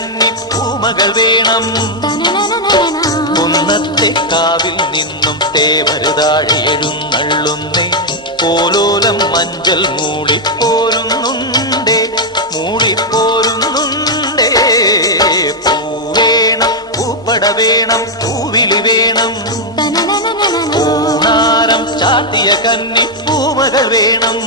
കന്നി പൂമകൾ വേണം. കുന്നത്തെ കാവിൽ നിന്നും തേവരുതാഴെ എഴുന്നള്ളുന്നേ. പോലോലം മഞ്ചൽ മൂളിപ്പോരുന്നുണ്ടേ, മൂളിപ്പോരുന്നുണ്ടേ. പൂവേണം, പൂപ്പട വേണം, പൂവിളി വേണം. പൂനാരം ചാട്ടിയ കന്നി പൂമകൾ വേണം.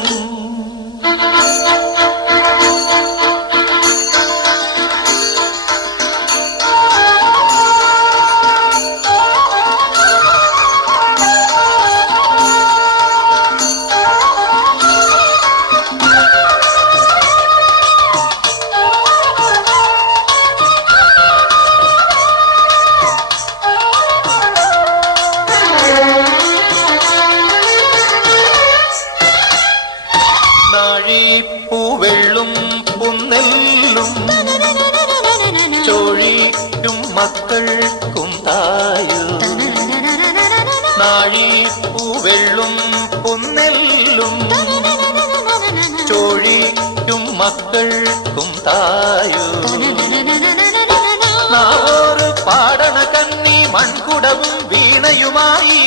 നാഴിപ്പൂവെള്ളും പുന്നെല്ലും ചോഴിക്കും മക്കൾക്കും തായു. നാഴിപ്പൂവെള്ളും പുന്നെല്ലും ചോഴിക്കും മക്കൾക്കും തായു. നാവോറ് പാടണ കന്നി മൺകുടവും വീണയുമായി